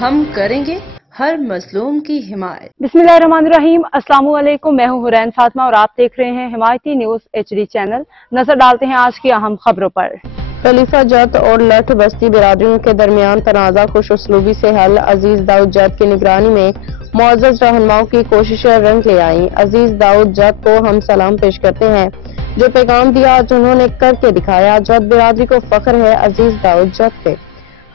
हम करेंगे हर मजलूम की हिमायत। बिस्मिल्लाहिर्रहमानिर्रहीम। अस्सलाम वालेकुम। मैं हूं हुरैन फातिमा और आप देख रहे हैं हिमायती न्यूज HD चैनल। नजर डालते हैं आज की अहम खबरों पर। खलीफा जत और लठ बस्ती बिरादरियों के दरमियान तनाज़ा खुश उसलूबी से हल। अजीज दाऊद जत की निगरानी में मुअज़्ज़ज़ रहनुमाओं की कोशिशें रंग ले आईं। अजीज दाऊद जत को हम सलाम पेश करते हैं। जो पैगाम दिया आज उन्होंने करके दिखाया। जत बिरादरी को फख्र है अजीज दाऊद जत पे।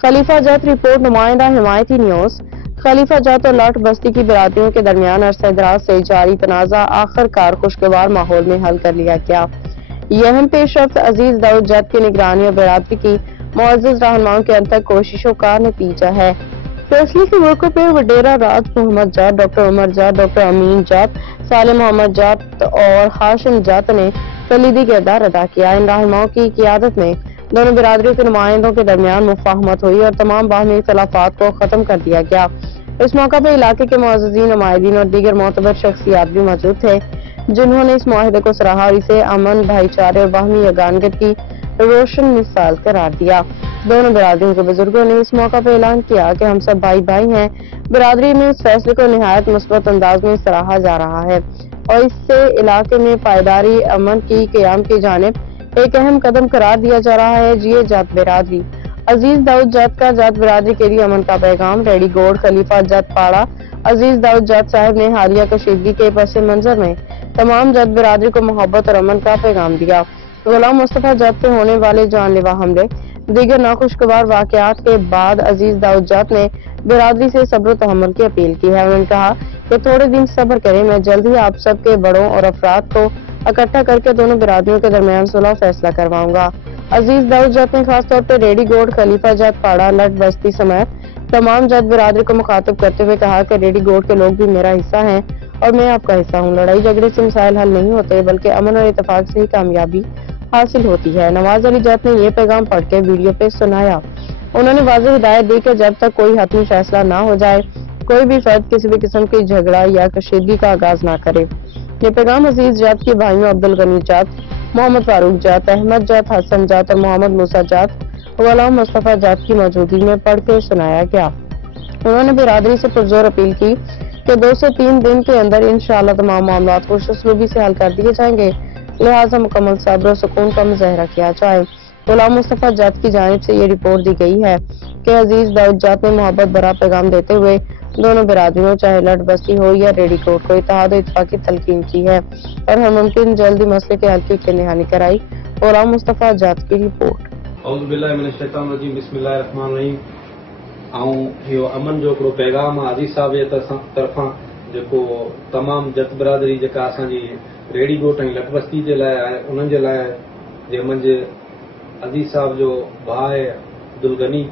खलीफा जत रिपोर्ट नुमाइंदा हिमायती न्यूज। खलीफा जत और लठ बस्ती की बिरादरियों के दरमियान अरसे दराज से जारी तनाज़ा आखिरकार खुशगवार माहौल में हल कर लिया गया। यह अहम पेशरफ्त अजीज दाऊद जत की निगरानी और बिरादरी की मुअज़्ज़ज़ रहनुमाओं के अंतर कोशिशों का नतीजा है। फैसले के मौके पर वडेरा राज मोहम्मद जत, डॉक्टर उमर जत, डॉक्टर अमीन जत, साले मोहम्मद जत और हाशिम जत ने कलीदी किरदार अदा किया। इन रहनुमाओं की क़ियादत में दोनों बिरादरियों के नुमाइंदों के दरमियान मुफाहमत हुई और तमाम बाहमी इख्तिलाफात को खत्म कर दिया गया। इस मौका पर इलाके के मुअज़्ज़ज़ीन, नुमाइंदीन और दीगर मोतबर शख्सियात भी मौजूद थे, जिन्होंने इस मुआहदे को सराहा और इसे अमन, भाईचारे और बाहमी यगानगत की रोशन मिसाल करार दिया। दोनों बिरादरियों के बुजुर्गों ने इस मौका पर ऐलान किया कि हम सब भाई भाई हैं। बिरादरी में इस फैसले को निहायत मुस्बत अंदाज में सराहा जा रहा है और इससे इलाके में पायदारी अमन की क़याम की जानिब एक अहम कदम करार दिया जा रहा है। जिये जत बिरादरी। अजीज दाऊद जत का जत बिरादरी के लिए अमन का पैगाम। रेडी गोड खलीफा जत पाड़ा। अजीज दाऊद जत साहब ने हालिया कशीदगी के पस मंजर में तमाम जत बिरादरी को मोहब्बत और अमन का पैगाम दिया। गुलाम मुस्तफा जत पे होने वाले जानलेवा हमले, दीगर नाखुशगवार वाकयात के बाद अजीज दाऊद जत ने बिरादरी से सब्र तहम्मुल की अपील की है। उन्होंने कहा कि थोड़े दिन सब्र करें, मैं जल्द ही आप सब के बड़ों और अफराद को इकट्ठा करके दोनों बिरादरियों के दरमियान सुलह फैसला करवाऊंगा। अजीज दाऊद जत ने खास तौर पर रेडी गोड, खलीफा जत पाड़ा, लठ बस्ती समेत तमाम जत बिरादरी को मुखातिब करते हुए कहा कि रेडी गोड के लोग भी मेरा हिस्सा हैं और मैं आपका हिस्सा हूँ। लड़ाई झगड़े से मसाइल हल नहीं होते बल्कि अमन और इत्तेफाक से ही कामयाबी हासिल होती है। नवाज अली जत ने यह पैगाम पढ़ के वीडियो पे सुनाया। उन्होंने वाज़ेह हिदायत दी कि जब तक कोई हतमी फैसला ना हो जाए कोई भी फर्द किसी भी किस्म की झगड़ा या कशीदगी का आगाज ना करे। ये पैगाम अजीज जत के भाइयों अब्दुल गनी जत, मोहम्मद फारूक जत, अहमद जत, हसन जत और मोहम्मद मूसा जत, गुलाम मुस्तफा जत की मौजूदगी में पढ़ के सुनाया गया। उन्होंने बिरादरी से पुरजोर अपील की कि 2 से 3 दिन के अंदर इंशाअल्लाह तमाम मामला खुश उसलूबी से हल कर दिए जाएंगे, लिहाजा मुकम्मल सब्र और सुकून का मुजाहरा किया जाए। गुलाम मुस्तफा जत की जानिब से ये रिपोर्ट दी गई है कि अजीज दाऊद जत ने मोहब्बत भरा पैगाम देते हुए दोनों बिरादरियों चाहे लठ बस्ती हो या रेडी कोड को इत्तेहाद और इत्तेफाक की तलकीन की है और हर मुमकिन जल्दी मसले के हल की यकीनी कराई। गुलाम मुस्तफा जत की रिपोर्ट। यो अमन जो हिकिड़ो पैगाम आहे अजीज साहब जे तरफ़ां जेको तमाम जत बिरादरी जेका असांजी रेडी गोट ऐं लठ बस्ती जे लाइ आहे उन्हनि जे लाइ जंहिं मंझि अजीज साहब जो भाउ आहे अब्दुल गनी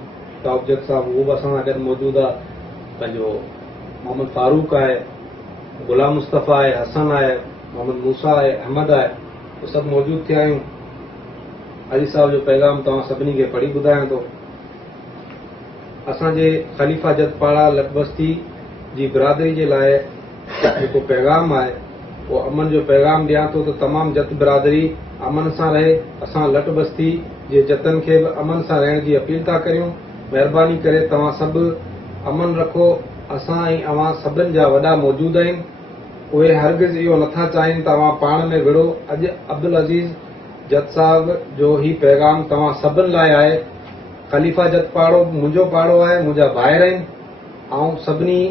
टॉप जत साहब, उहो बि असां सां गॾु मौजूदु आहे। पंहिंजो मोहम्मद फारूक आहे, गुलाम मुस्तफ़ा आहे, हसन आहे, मोहम्मद मूसा आहे, अहमद आहे, उहे सभु मौजूदु थिया आहियूं। अजीज साहब जो पैगाम तव्हां सभिनी खे पढ़ी ॿुधायां थो। असांजे खलीफा जत पाड़ा लठ बस्ती जी बिरादरी जे लाइ जेको पैगाम आहे उहो अमन जो पैगाम ॾियां थो त तमामु जत बिरादरी अमन सां रहे। असां लठ बस्ती जे जतन खे बि अमन सां रहण जी अपील था करियूं। महिरबानी करे तव्हां सभु अमन रखो। असां ऐं अवां सभिनि जा वॾा मौजूदु आहिनि, उहे हरगिज़ इहो नथा चाहिनि तव्हां पाण में विढ़ो। अॼु अब्दुल अज़ीज़ जत साहब जो ही पैगाम तव्हां सभिनि लाइ आहे। खलीफा जत पाड़ो मुंहिंजो पाड़ो आहे, मुंहिंजा भाइर आहिनि। ऐं सभिनी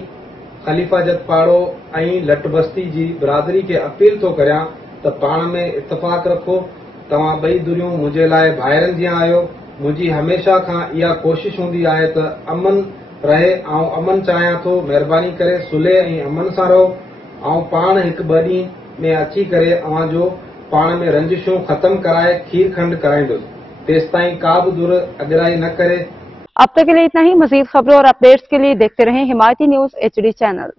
खलीफा जत पाड़ो ऐं लठ बस्ती जी बिरादरी खे अपील थो करियां त पाण में इत्तेफ़ाक रखो। तव्हां ॿई दुनियूं मुंहिंजे लाइ भाइरनि जीअं आहियो। मुंहिंजी हमेशा खां इहा कोशिश हूंदी आहे त अमन रहे ऐं अमन चाहियां थो। महिरबानी करे सुलह ऐं अमन सां रहो ऐं पाण हिकु ॿ ॾींहं में अची करे अवां जो पाण में रंजिशूं ख़त्म कराए खीर खंड कराईंदुसि। तेसिताईं का बि दुर अॻिराई न करे। अब तक के लिए इतना ही। मजीद खबरों और अपडेट्स के लिए देखते रहें हिमायती न्यूज HD चैनल।